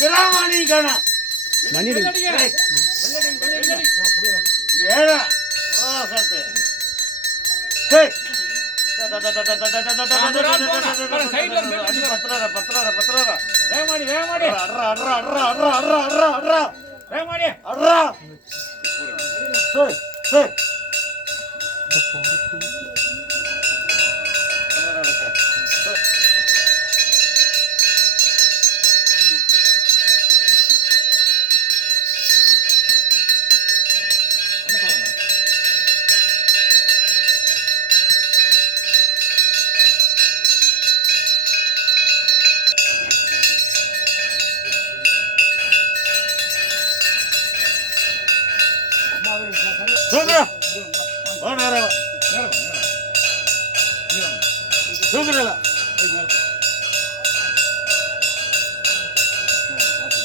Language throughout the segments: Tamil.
கிராமணி கண மணிடி ஏடா ஓ சத்து டேய் பத்திரா வேமாடி அட்ரா வேமாடி அட்ரா சரி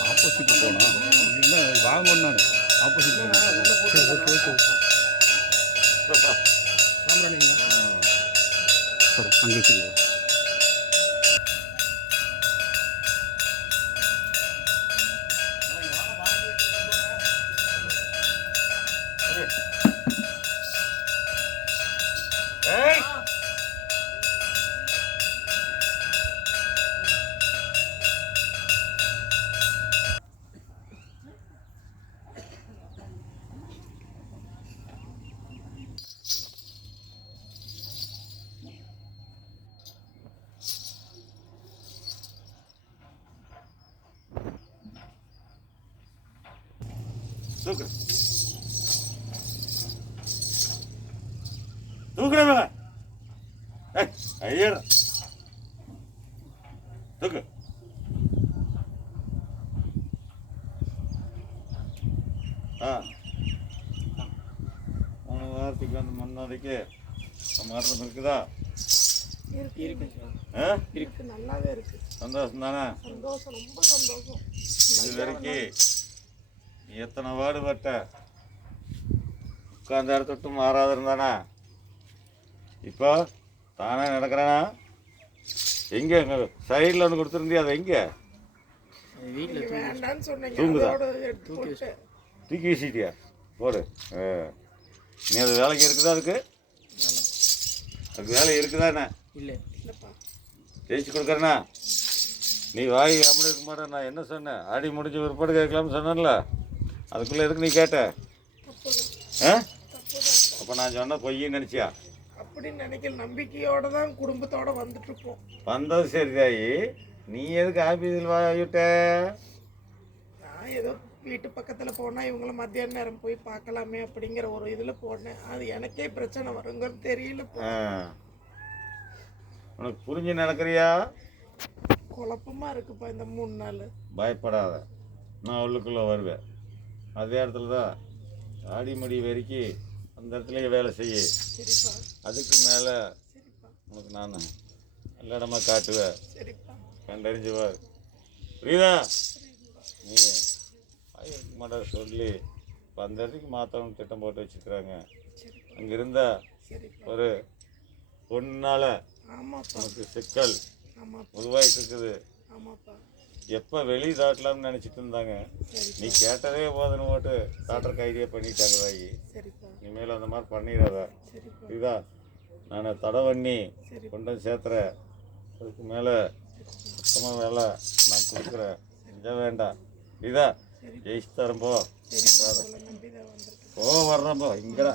ஆப்போசிட் போனோம் வாங்கன்னு ஆப்போசிட் அங்கே வச்சுருக்கோம். தூக்குறவங்க ஐயர் தூக்கு மூணு வாரத்துக்கு அந்த முன்னாடிக்கு மாற்றம் இருக்குதா? இருக்கு, நல்லாவே இருக்கு. சந்தோஷம் தானே? சந்தோஷம், ரொம்ப சந்தோஷம். இது வரைக்கும் நீ எத்தனை பாடுபட்ட உட்கார்ந்த இடத்த விட்டு மாறாத இருந்தானா இப்போ தானே நடக்கிறானா? எங்கே சைடில் ஒன்று கொடுத்துருந்தியா? அது எங்கே வேண்டான்னு சொன்னீங்க, தூங்குதா? அதோட எடுத்து போட்டேன். தூக்கி வீசிட்டியா? போடு. நீ அது வேலைக்கு இருக்குதா? அதுக்கு வேலை இருக்குதா? என்ன இல்லை இல்லைப்பா, ஜெயிச்சு கொடுக்குறேண்ணா. நீ வாய் அப்படி இருக்க மாட்டேன். நான் என்ன சொன்னேன்? ஆடி முடிஞ்ச பிற்பாடு கேட்கலாம்னு சொன்னேன்ல, அதுக்குள்ளே எதுக்கு நீ கேட்ட? தப்புதான். அப்போ நான் சொன்ன பொய்ன்னு நினச்சியா? அப்படின்னு நினைக்கல, நம்பிக்கையோட தான் குடும்பத்தோட வந்துட்டு இருப்போம். வந்தது சரிதாயி, நீ எதுக்கு ஆஃபீஸில் வாங்கிட்ட? நான் ஏதோ வீட்டு பக்கத்தில் போனால் இவங்கள மத்தியான நேரம் போய் பார்க்கலாமே அப்படிங்கிற ஒரு இதில் போனேன். அது எனக்கே பிரச்சனை வருங்கன்னு தெரியல. உனக்கு புரிஞ்சு நடக்கிறியா? குழப்பமாக இருக்குப்பா இந்த 3 நாள். பயப்படாத, நான் உள்ளுக்குள்ளே வருவேன். அதே இடத்துல தான் ஆடிமடி வரைக்கும் அந்த இடத்துலயே வேலை செய்ய. சரிப்பா. அதுக்கு மேலே சரிப்பா, உனக்கு நான் நல்ல இடமா காட்டுவேன். சரிப்பா, கண்டறிஞ்சுவார். புரியுதா? நீ இருக்க மாட்டா சொல்லி இப்போ அந்த இடத்துக்கு மாற்றவங்க திட்டம் போட்டு வச்சுக்கிறாங்க. அங்கே இருந்தால் ஒரு பொண்ணால் உனக்கு சிக்கல் உருவாயிட்டு இருக்குது. எப்போ வெளியே தாட்டலாம்னு நினச்சிட்டு இருந்தாங்க. நீ கேட்டதே போதுன்னு போட்டு தாட்டுறக்கு ஐடியா பண்ணிட்டாங்க தாயி. இனிமேல் அந்த மாதிரி பண்ணிடாத. புரியுதா? நான் தடை பண்ணி கொண்டு வந்து சேர்த்துறேன். அதுக்கு மேலே சுத்தமாக வேலை நான் கொடுக்குறேன். செஞ்சால் வேண்டாம். புரியுதா? ஜெயிச்சு தரேன். போ வர்றேன். போ இங்கடா.